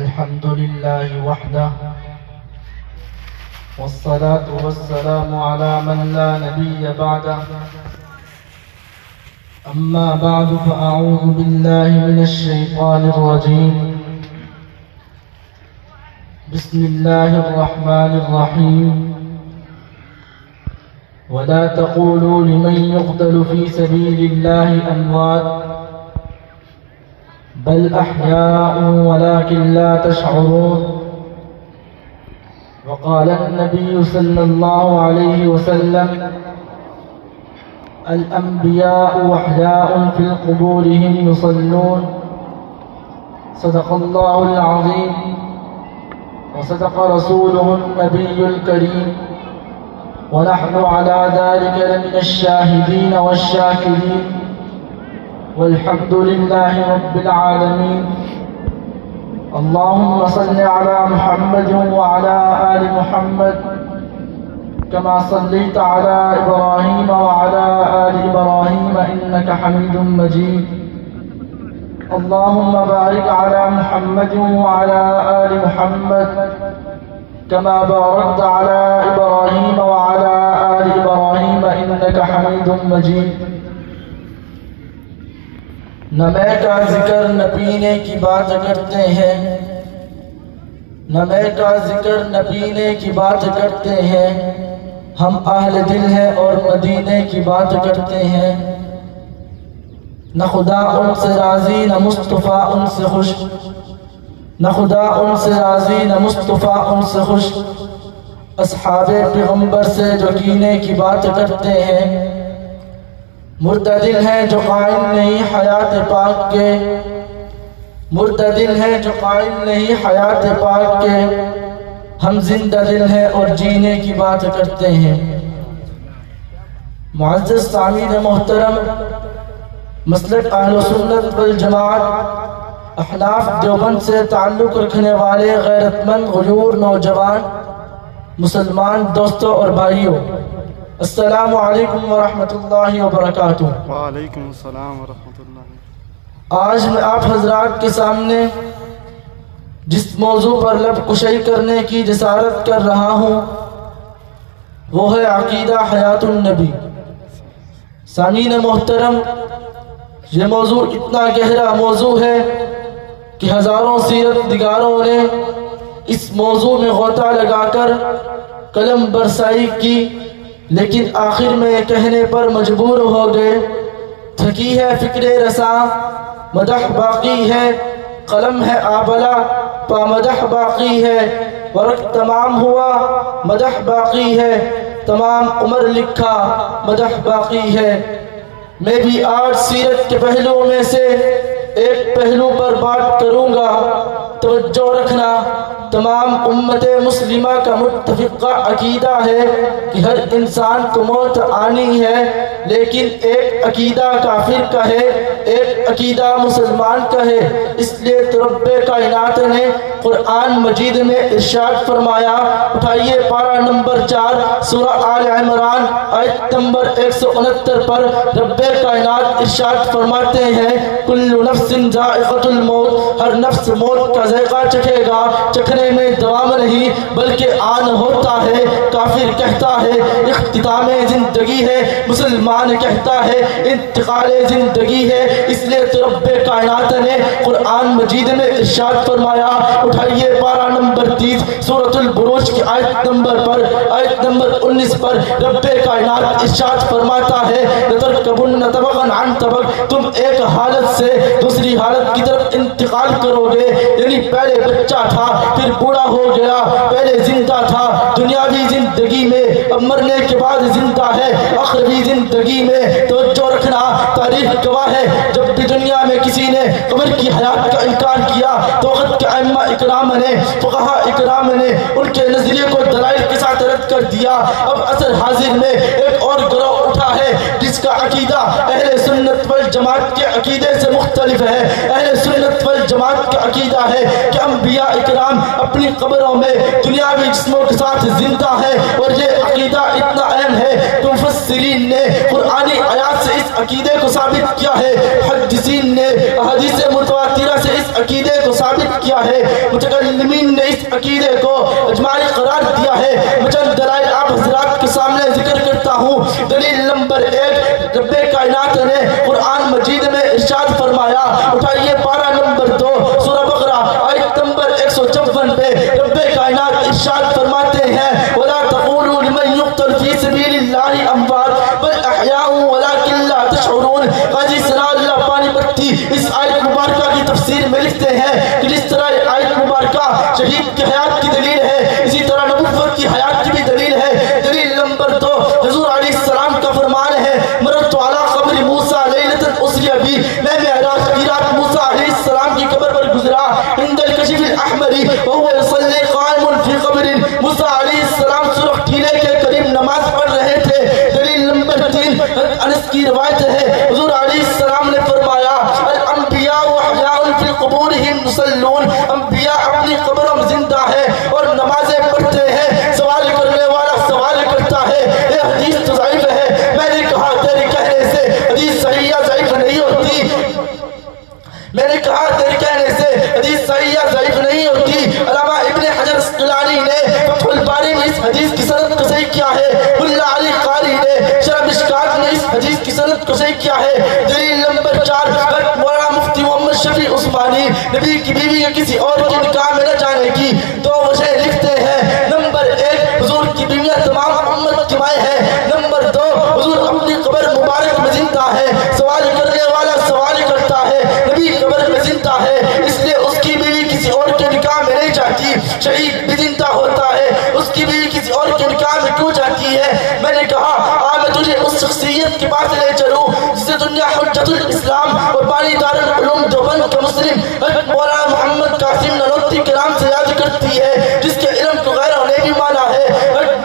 الحمد لله وحده والصلاة والسلام على من لا نبي بعده. أما بعد فأعوذ بالله من الشيطان الرجيم. بسم الله الرحمن الرحيم. ولا تقولوا لمن يقتل في سبيل الله أموات بل أحياء ولكن لا تشعرون. وقال النبي صلى الله عليه وسلم: الأنبياء أحياء في قبورهم يصلون. صدق الله العظيم وصدق رسوله النبي الكريم، ونحن على ذلك لمن الشاهدين والشاكرين، والحمد لله رب العالمين. اللهم صل على محمد وعلى آل محمد كما صليت على إبراهيم وعلى آل إبراهيم إنك حميد مجيد. اللهم بارك على محمد وعلى آل محمد كما باركت على إبراهيم وعلى آل إبراهيم إنك حميد مجيد. نہ میں کا ذکر نہ پینے کی بات کرتے ہیں، نہ میں کا ذکر نہ پینے کی بات کرتے ہیں، ہم اہل دل ہیں اور مدینے کی بات کرتے ہیں۔ نہ خدا ان سے راضی نہ مصطفیٰ ان سے خوش، نہ خدا ان سے راضی نہ مصطفیٰ ان سے خوش، اصحاب پیغمبر سے جو کینے کی بات کرتے ہیں۔ مرتدل ہیں جو قائم نہیں حیات پاک کے، مرتدل ہیں جو قائم نہیں حیات پاک کے، ہم زندہ دل ہیں اور جینے کی بات کرتے ہیں۔ معزز سامعین محترم، مسلک اہل سنت والجماعت احناف دیوبند سے تعلق رکھنے والے غیرت مند غیور نوجوان مسلمان دوستوں اور بھائیوں، السلام علیکم ورحمۃ اللہ وبرکاتہ۔ وعلیکم السلام ورحمۃ اللہ۔ آج میں آپ حضرات کے سامنے جس موضوع پر لب کشائی کرنے کی جسارت کر رہا ہوں وہ ہے عقیدہ حیات النبی۔ سامعین محترم، یہ موضوع اتنا گہرا موضوع ہے کہ ہزاروں سیرت نگاروں نے اس موضوع میں غوطہ لگا کر قلم برسائی کی، لیکن آخر میں یہ کہنے پر مجبور ہو گئے، تھکی ہے فکر رساں مدح باقی ہے، قلم ہے آبلا پا مدح باقی ہے، ورق تمام ہوا مدح باقی ہے، تمام عمر لکھا مدح باقی ہے۔ میں بھی آج سیرت کے پہلوؤں میں سے ایک پہلو پر بات کروں گا۔ توجہ رکھنا، تمام امت مسلمہ کا متفقہ عقیدہ ہے کہ ہر انسان کو موت آنی ہے، لیکن ایک عقیدہ کافر کا ہے، ایک عقیدہ مسلمان کا ہے۔ اس لیے تو رب کائنات نے قرآن مجید میں ارشاد فرمایا، اٹھائیے پارہ نمبر 4 سورہ آل عمران آیت نمبر 169 پر رب کائنات ارشاد فرماتے ہیں، کل نفس ذائقۃ الموت، ہر نفس موت کا ذائقہ چکھے گا، چکھنے میں دوام نہیں بلکہ آن ہوتا ہے۔ کافر کہتا ہے اختتام زندگی ہے، مسلمان کہتا ہے انتقال زندگی ہے۔ اس لیے تو رب کائنات نے قرآن مجید میں ارشاد فرمایا، اٹھائیے پارہ نمبر 30 سورۃ البروج کی آیت نمبر 19 پر رب کائنات ارشاد فرماتا ہے، لَتَرْكَبُنَّ طَبَقًا عَنْ طَبَقٍ، تم ایک حالت سے دوسری حالت کی طرف انتقال کرو گے۔ یعنی پہلے بچہ تھا پھر بوڑھا ہو گیا، پہلے زندہ تھا دنیاوی زندگی میں، اب مرنے کے بعد زندہ ہے آخروی زندگی میں۔ توجہ رکھنا، تاریخ گواہ ہے جب بھی دنیا میں کسی نے قبر کی حیات کا انکار کیا تو وقت کے ائمہ اکرام نے، فقہاء اکرام نے ان کے نظریے کو دلائل کے ساتھ رد کر دیا۔ اب عصر حاضر میں ایک اور گروہ اٹھا ہے جس کا عقیدہ اہل سنت والجماعت کے عقیدے سے مختلف ہے۔ اہل سنت والجماعت کا عقیدہ ہے کہ انبیاء اکرام اپنی قبروں میں دنیاوی جسموں کے ساتھ زندہ ہے، اور یہ عقیدہ اتنا اہم ہے کہ مفسرین نے قرآنی آیات سے اس عقیدے کو ثابت کیا ہے، محدثین نے احادیث متواترہ سے اس عقیدے کو ثابت کیا ہے۔ متکلمین نے اس عقیدے کو اجماعی قرار دیا ہے۔ میں چند دلائل آپ حضرات کے سامنے ذکر کرتا ہوں۔ دلیل نمبر 1، رب کائنات نے قرآن مجید میں ارشاد فرمایا، اٹھائیے پارہ نمبر 2 سورہ بقرہ آیت نمبر 154 پہ رب کائنات ارشاد فرماتے ہیں، وَلَا تَقُولُوا لِمَنْ يُقْتَلُ فِي سَبِيلِ اللَّهِ أَمْوَاتٌ بَلْ أَحْيَاءٌ وَلَكِنْ لَا تَشْعُرُونَ۔ قاضی ثناء اللہ پانی پتی اس آیت مبارکہ کی تفسیر میں لکھتے ہیں کہ جس طرح یہ آیت مبارکہ شہید کی حیات کی دلیل ہے، اسی طرح نبوت کی حیات کی بھی دلیل ہے۔ دلیل نمبر 2، حضور علیہ السلام کا فرمان ہے، مررت علی قبر موسیٰ لیلۃ اسری بی، میں معراج کی رات موسیٰ علیہ السلام کی قبر پر گزرا، عند الکشف الاحمر وهو يصلي قائم في قبر، موسیٰ علیہ السلام سرخ ٹھیلے کے قریب نماز پڑھ رہے تھے۔ دلیل نمبر 3، انس کی روایت ہے، حضور علیہ السلام نے فرمایا، الانبیاء احیاء فی قبورہم یصلون، انبیاء اپنی قبروں میں زندہ ہے اور نمازیں پڑھتے ہیں۔ سوال کرنے والا سوال کرتا ہے، یہ حدیث تو ضعیف ہے۔ میں نے کہا تیرے کہنے سے حدیث صحیح یا ضعیف نہیں ہوتی، میں نے کہا تیرے کہنے سے حدیث صحیح یا ضعیف نہیں ہوتی۔ علامہ ابن حجر اسقلانی نے فتح الباری میں اس حدیث کی سند کو صحیح کیا ہے، ملا علی قاری نے شرح مشکات میں اس حدیث کی سند کو صحیح کیا ہے۔ دلیل نمبر 4، مولانا مفتی محمد شفیع عثمانی نبی کی بیوی کے کسی اور کے نکاح میں نہ جانے کی 2 وجہ لکھتے ہیں۔ نمبر 1، حضور کی بیویاں تمام امت کی مائیں ہیں۔ نمبر 2، حضور اپنی قبر مبارک میں زندہ ہے۔ سوال کرنے والا سوال کرتا ہے، نبی قبر میں زندہ ہے، اس لیے اس کی بیوی کسی اور کے نکاح میں نہیں جاتی، شہید بھی زندہ ہوتا ہے، اس کی بیوی کسی اور کے نکاح میں کیوں جاتی ہے؟ میں نے کہا میں تجھے اس شخصیت کے پاس لے چلوں جسے دنیا حجت الاسلام اور بانی دارالعلوم دیوبند کے مسلم مولانا محمد قاسم نانوتوی کے نام سے یاد کرتی ہے، جس کے علم کو غیروں نے بھی مانا ہے۔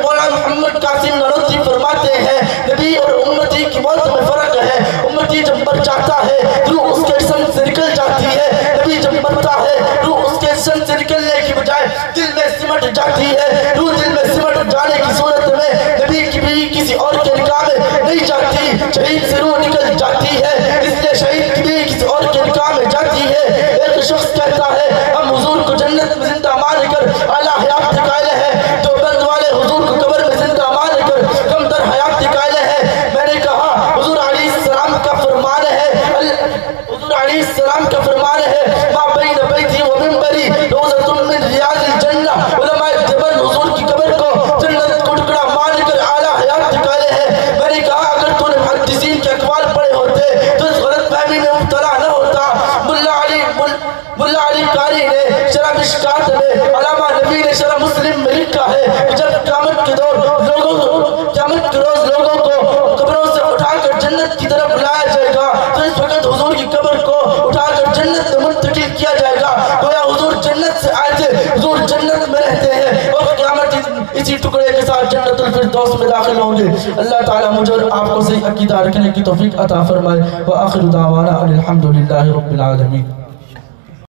مولانا محمد قاسم نانوتوی فرماتے ہیں، نبی اور امتی کی موت میں فرق ہے، امتی جب مر جاتا ہے روح اس کے جسم سے نکل جاتی ہے، نبی جب مرتا ہے روح اس کے جسم سے نکلنے کی بجائے دل میں سمٹ جاتی ہے۔ روح دل میں سمٹ جانے کی صورت میں نبی کی بیوی کسی اور کے نکاح میں نہیں جاتی، شہید سے روح نکل جاتی ہے، اس لیے شہید کی بیوی کسی اور کے نکاح میں جاتی ہے۔ ایک شخص کہتا ہے ہم حضور کو جنت میں زندہ مان کر اعلیٰ حیات کے قائل ہیں، دیوبند والے حضور کو قبر میں زندہ مان کر کم در حیات کے قائل ہیں۔ میں نے کہا حضور علیہ السلام کا فرمان ہے، حضور علیہ السلام کا فرمان ہے، ما بین بیتی و منبری روضۃ من ریاض الجنہ۔ علماء دیوبند حضور کی قبر کو جنت کو ٹکڑا مان کر اعلیٰ حیات کے قائل ہیں۔ میں نے کہا اگر تو نے محدثین کے اقوال پڑھے ہوتے تو اس غلط فہمی میں مبتلا نہ ہوتا۔ ملا علی قاری نے شرح مشکات میں، علامہ نبی نے شرح مسلم میں لکھا ہے کہ جب قیامت کے روز لوگوں کو قبروں سے اٹھا کر جنت کی طرف لایا جائے گا تو اس وقت حضور کی قبر کو اٹھا کر جنت میں منتقل کیا جائے گا، گویا حضور جنت سے آئے تھے، حضور جنت میں رہتے ہیں اور قیامت اسی ٹکڑے کے ساتھ جنت الفردوس میں داخل ہوں گے۔ اللہ تعالیٰ مجھے اور آپ کو صحیح عقیدہ رکھنے کی توفیق عطا فرمائے۔ وآخر دعوانا ان الحمد للہ رب العالمین۔